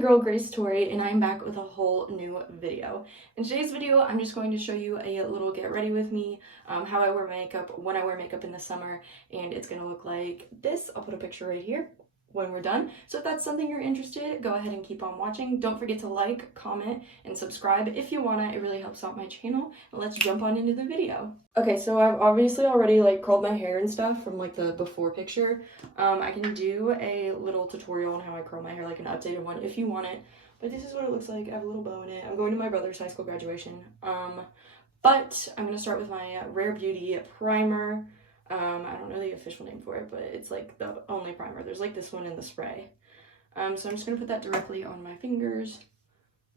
your girl Grace Tori, and I'm back with a whole new video. In today's video, I'm just going to show you a little get ready with me, how I wear makeup, when I wear makeup in the summer, and it's gonna look like this. I'll put a picture right here when we're done. So if that's something you're interested in, go ahead and keep on watching. Don't forget to like, comment, and subscribe if you wanna. It really helps out my channel. And let's jump on into the video. Okay, so I've obviously already curled my hair and stuff from the before picture. I can do a little tutorial on how I curl my hair, an updated one if you want it. But this is what it looks like. I have a little bow in it. I'm going to my brother's high school graduation. But I'm gonna start with my Rare Beauty primer. I don't know the official name for it, but it's the only primer. There's this one in the spray. So I'm just gonna put that directly on my fingers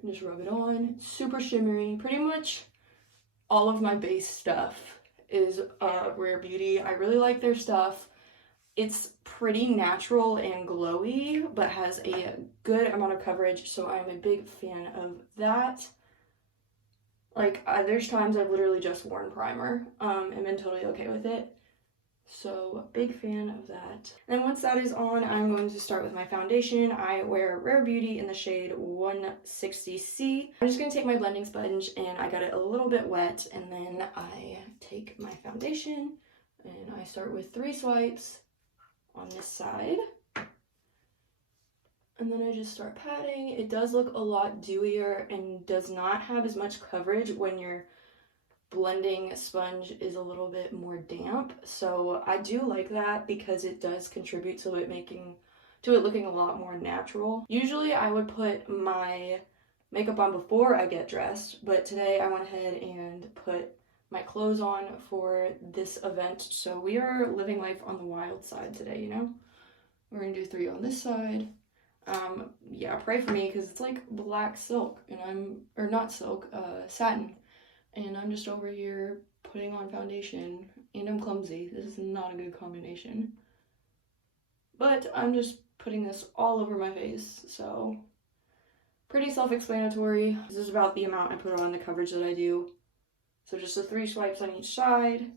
and just rub it on. Super shimmery. Pretty much all of my base stuff is Rare Beauty. I really like their stuff. It's pretty natural and glowy, but has a good amount of coverage, so I'm a big fan of that. There's times I've literally just worn primer and been totally okay with it. So, big fan of that. And once that is on, I'm going to start with my foundation. I wear Rare Beauty in the shade 160C. I'm just going to take my blending sponge, and I got it a little bit wet, and then I take my foundation, and I start with 3 swipes on this side. And then I just start patting. It does look a lot dewier and does not have as much coverage when your blending sponge is a little bit more damp. So I do like that because it does contribute to it looking a lot more natural. Usually I would put my makeup on before I get dressed, but today I went ahead and put my clothes on for this event. So we are living life on the wild side today, you know? We're gonna do 3 on this side. Yeah, pray for me because it's black silk and satin. And I'm just over here putting on foundation, and I'm clumsy. This is not a good combination. But I'm just putting this all over my face, so pretty self-explanatory. This is about the amount I put on, the coverage that I do. So just the 3 swipes on each side,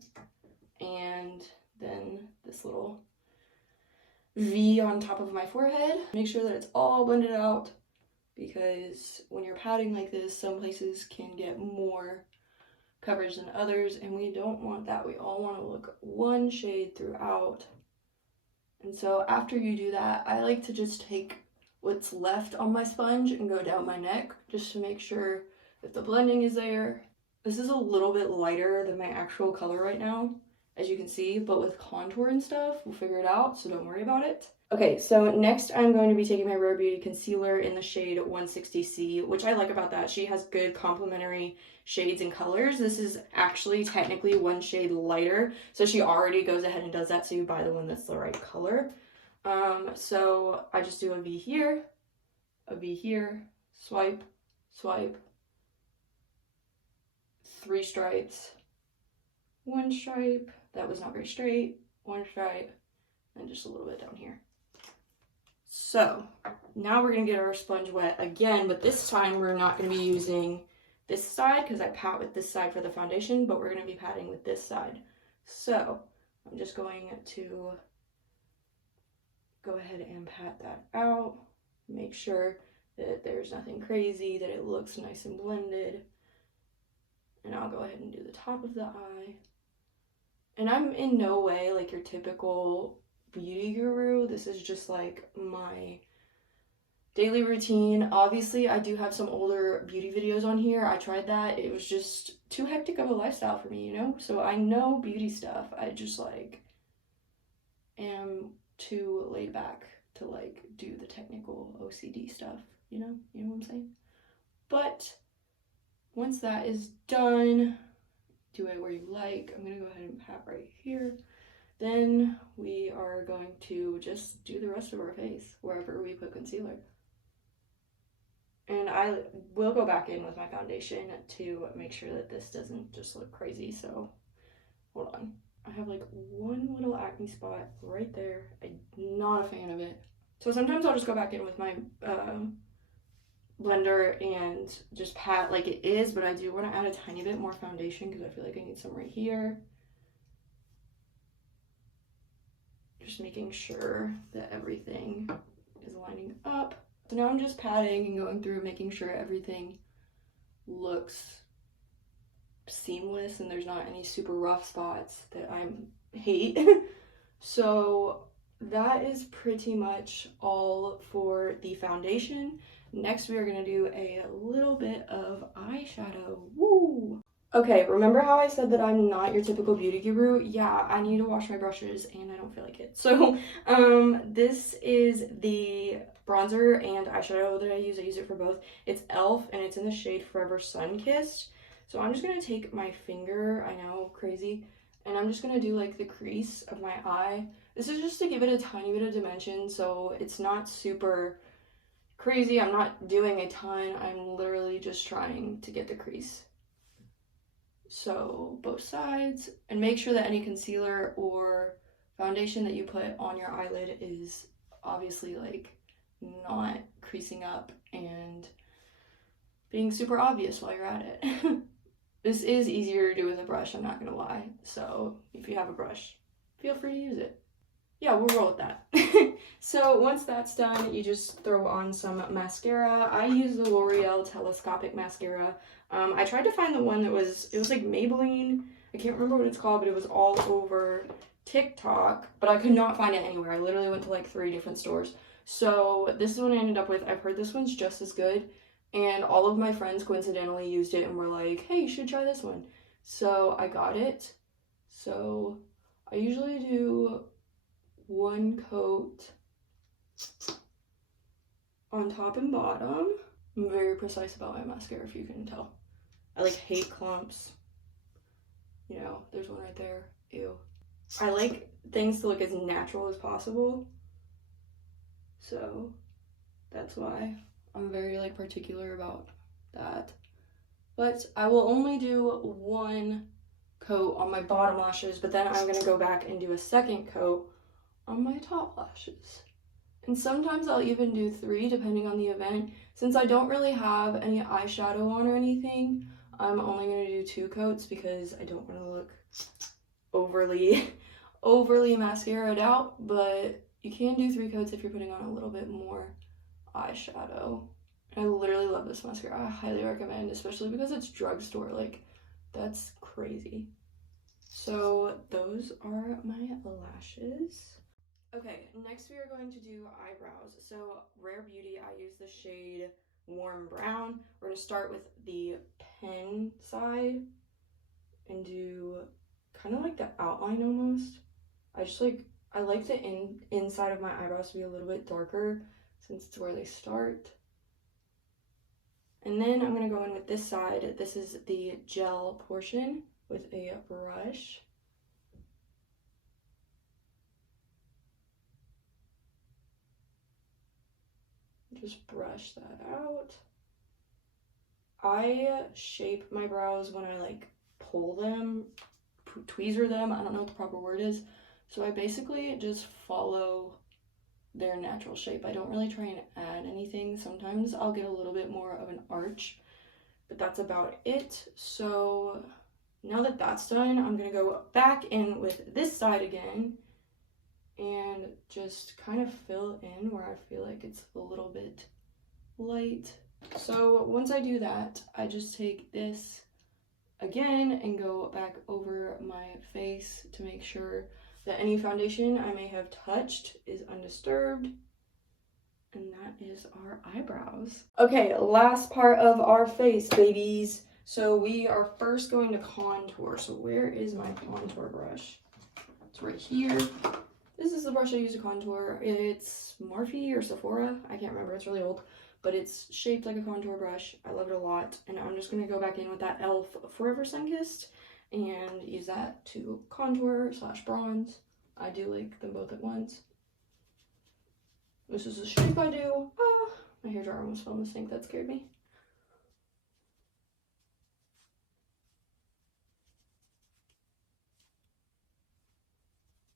and then this little V on top of my forehead. Make sure that it's all blended out, because when you're patting like this, some places can get more coverage than others, and we don't want that. We all want to look one shade throughout. And so after you do that, I like to just take what's left on my sponge and go down my neck just to make sure that the blending is there. This is a little bit lighter than my actual color right now, as you can see, but with contour and stuff, we'll figure it out, so don't worry about it. Okay, so next I'm going to be taking my Rare Beauty concealer in the shade 160C, which I like about that. She has good complementary shades and colors. This is actually technically 1 shade lighter, so she already goes ahead and does that, so you buy the one that's the right color. So I just do a V here, swipe, swipe, 3 stripes, 1 stripe, that was not very straight, 1 stripe, and just a little bit down here. So now we're gonna get our sponge wet again, but this time we're not gonna be using this side because I pat with this side for the foundation, but we're gonna be patting with this side. So I'm just going to go ahead and pat that out, make sure that there's nothing crazy, that it looks nice and blended. And I'll go ahead and do the top of the eye. And I'm in no way your typical beauty guru. This is just my daily routine. Obviously, I do have some older beauty videos on here. I tried that. It was just too hectic of a lifestyle for me, you know? So I know beauty stuff. I just am too laid back to do the technical OCD stuff, you know? You know what I'm saying? But once that is done, do it where you like. I'm gonna go ahead and pat right here. Then we are going to just do the rest of our face wherever we put concealer. And I will go back in with my foundation to make sure that this doesn't just look crazy. So hold on. I have 1 little acne spot right there. I'm not a fan of it. So sometimes I'll just go back in with my blender and just pat like it is, but I do want to add a tiny bit more foundation because I feel like I need some right here. Just making sure that everything is lining up. So now I'm just patting and going through, making sure everything looks seamless and there's not any super rough spots that I hate. So that is pretty much all for the foundation. Next we are going to do a little bit of eyeshadow. Woo! Okay, remember how I said that I'm not your typical beauty guru? Yeah, I need to wash my brushes and I don't feel like it. So, this is the bronzer and eyeshadow that I use. I use it for both. It's e.l.f. and it's in the shade Forever Sun-Kissed. So I'm just gonna take my finger, I know, crazy, and I'm just gonna do like the crease of my eye. This is just to give it a tiny bit of dimension, so it's not super crazy. I'm not doing a ton. I'm literally just trying to get the crease. So both sides, and make sure that any concealer or foundation that you put on your eyelid is obviously like not creasing up and being super obvious while you're at it. This is easier to do with a brush, I'm not gonna lie. So if you have a brush, feel free to use it. Yeah, we'll roll with that. So once that's done, you just throw on some mascara. I use the L'Oreal Telescopic Mascara. I tried to find the one that was like Maybelline. I can't remember what it's called, but it was all over TikTok, but I could not find it anywhere. I literally went to like 3 different stores. So this is what I ended up with. I've heard this one's just as good, and all of my friends coincidentally used it and were like, hey, you should try this one. So I got it. So I usually do 1 coat on top and bottom. I'm very precise about my mascara, if you can tell. I like hate clumps. You know, there's one right there. Ew. I like things to look as natural as possible. So that's why I'm very like particular about that. But I will only do 1 coat on my bottom lashes, but then I'm gonna go back and do a 2nd coat on my top lashes. And sometimes I'll even do 3 depending on the event. Since I don't really have any eyeshadow on or anything, I'm only going to do 2 coats because I don't want to look overly mascaraed out, but you can do 3 coats if you're putting on a little bit more eyeshadow. I literally love this mascara. I highly recommend, especially because it's drugstore. Like, that's crazy. So those are my lashes. Okay, next we are going to do eyebrows. So Rare Beauty, I use the shade Warm Brown. We're going to start with the pen side and do kind of like the outline almost. I like the inside of my eyebrows to be a little bit darker since it's where they start. And then I'm going to go in with this side. This is the gel portion with a brush. Just brush that out. I shape my brows when I like pull them, tweezer them, I don't know what the proper word is. So I basically just follow their natural shape. I don't really try and add anything. Sometimes I'll get a little bit more of an arch, but that's about it. So now that that's done, I'm gonna go back in with this side again and just kind of fill in where I feel like it's a little bit light. So once I do that, I just take this again and go back over my face to make sure that any foundation I may have touched is undisturbed. And that is our eyebrows. Okay, last part of our face, babies. So we are first going to contour. So where is my contour brush? It's right here. This is the brush I use to contour. It's Morphe or Sephora. I can't remember. It's really old. But it's shaped like a contour brush. I love it a lot. And I'm just going to go back in with that e.l.f. Forever Sun-Kissed and use that to contour / bronze. I do like them both at once. This is the shape I do. Ah, my hairdryer almost fell in the sink. That scared me.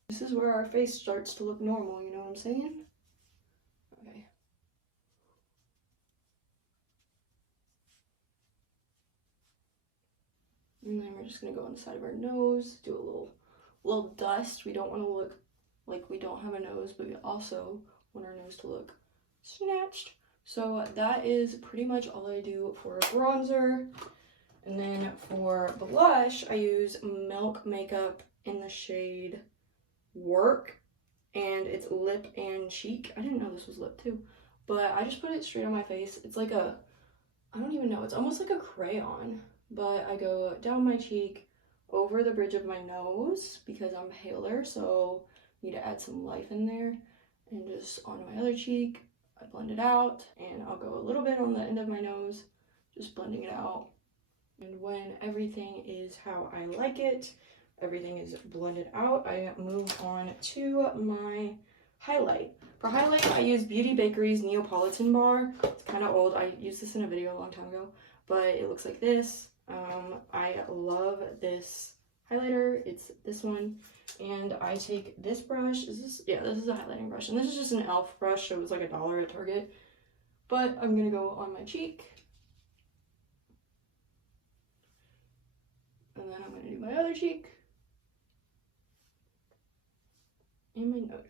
This is where our face starts to look normal, you know what I'm saying? Okay. And then we're just gonna go on the side of our nose, do a little dust. We don't want to look like we don't have a nose, but we also want our nose to look snatched. So that is pretty much all I do for bronzer. And then for blush, I use Milk Makeup in the shade Work, and it's lip and cheek. I didn't know this was lip too, but I just put it straight on my face. It's like a, I don't even know, it's almost like a crayon, but I go down my cheek, over the bridge of my nose because I'm paler, so I need to add some life in there, and just onto my other cheek. I blend it out, and I'll go a little bit on the end of my nose, just blending it out. And when everything is how I like it, everything is blended out, I move on to my highlight. For highlight, I use Beauty Bakery's Neapolitan bar. It's kind of old. I used this in a video a long time ago, but it looks like this. I love this highlighter. It's this one. And I take this brush. Is this? Yeah, this is a highlighting brush. And this is just an e.l.f. brush, so it was like $1 at Target. But I'm going to go on my cheek. And then I'm going to do my other cheek. And my nose.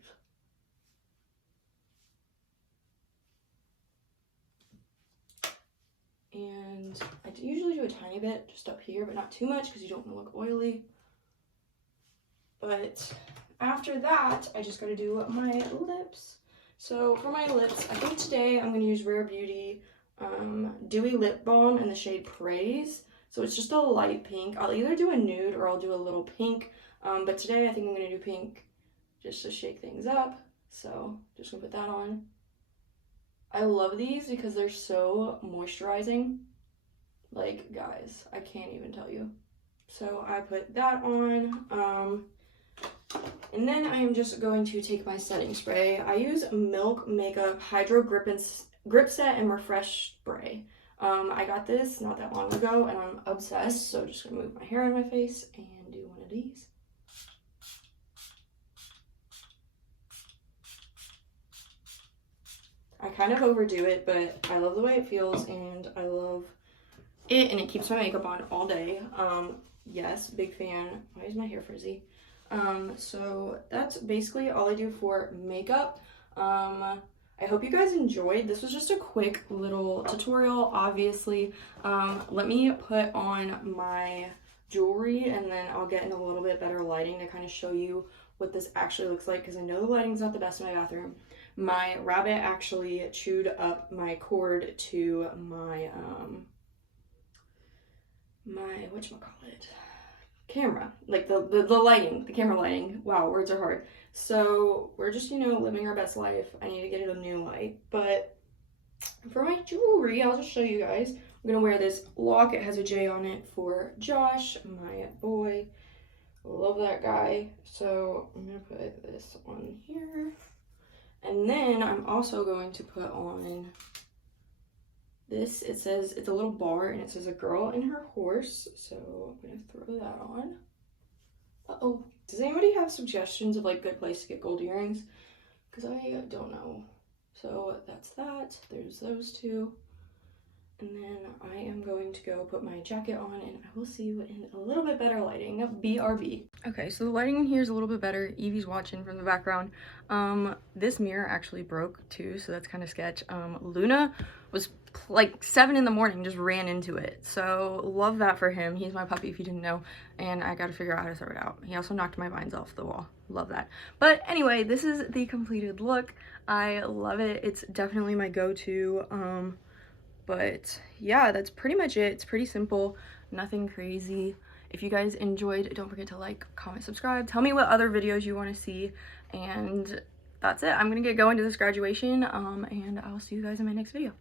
And I usually do a tiny bit just up here, but not too much because you don't want to look oily. But after that, I just got to do my lips. So for my lips, I think today I'm going to use Rare Beauty Dewy Lip Balm in the shade Praise. So it's just a light pink. I'll either do a nude or I'll do a little pink. But today I think I'm going to do pink just to shake things up. So just going to put that on. I love these because they're so moisturizing. Like, guys, I can't even tell you. So I put that on. And then I am just going to take my setting spray. I use Milk Makeup Hydro Grip Set and Refresh Spray. I got this not that long ago and I'm obsessed, so just gonna move my hair on my face and do one of these. I kind of overdo it, but I love the way it feels and I love it, and it keeps my makeup on all day. Yes, big fan. Why is my hair frizzy? So that's basically all I do for makeup. I hope you guys enjoyed. This was just a quick little tutorial, obviously. Let me put on my jewelry and then I'll get in a little bit better lighting to kind of show you what this actually looks like, because I know the lighting's not the best in my bathroom. My rabbit actually chewed up my cord to my, whatchamacallit, camera, like the lighting, the camera lighting. Wow, words are hard. So we're just, you know, living our best life. I need to get it a new light. But for my jewelry, I'll just show you guys. I'm gonna wear this lock. It has a J on it for Josh, my boy. Love that guy. So I'm gonna put this on here. And then I'm also going to put on this. It says, it's a little bar and it says a girl and her horse. So I'm gonna throw that on. Uh-oh. Does anybody have suggestions of like good place to get gold earrings? Because I don't know. So that's that. There's those two. And then I am going to go put my jacket on and I will see you in a little bit better lighting. BRB. Okay, so the lighting in here is a little bit better. Evie's watching from the background. This mirror actually broke too, so that's kind of sketch. Luna was like 7 in the morning, just ran into it. So love that for him. He's my puppy if you didn't know. And I got to figure out how to throw it out. He also knocked my vines off the wall. Love that. But anyway, this is the completed look. I love it. It's definitely my go-to. But yeah, that's pretty much it. It's pretty simple, nothing crazy. If you guys enjoyed, don't forget to like, comment, subscribe. Tell me what other videos you want to see. And that's it. I'm gonna get going to this graduation, and I'll see you guys in my next video.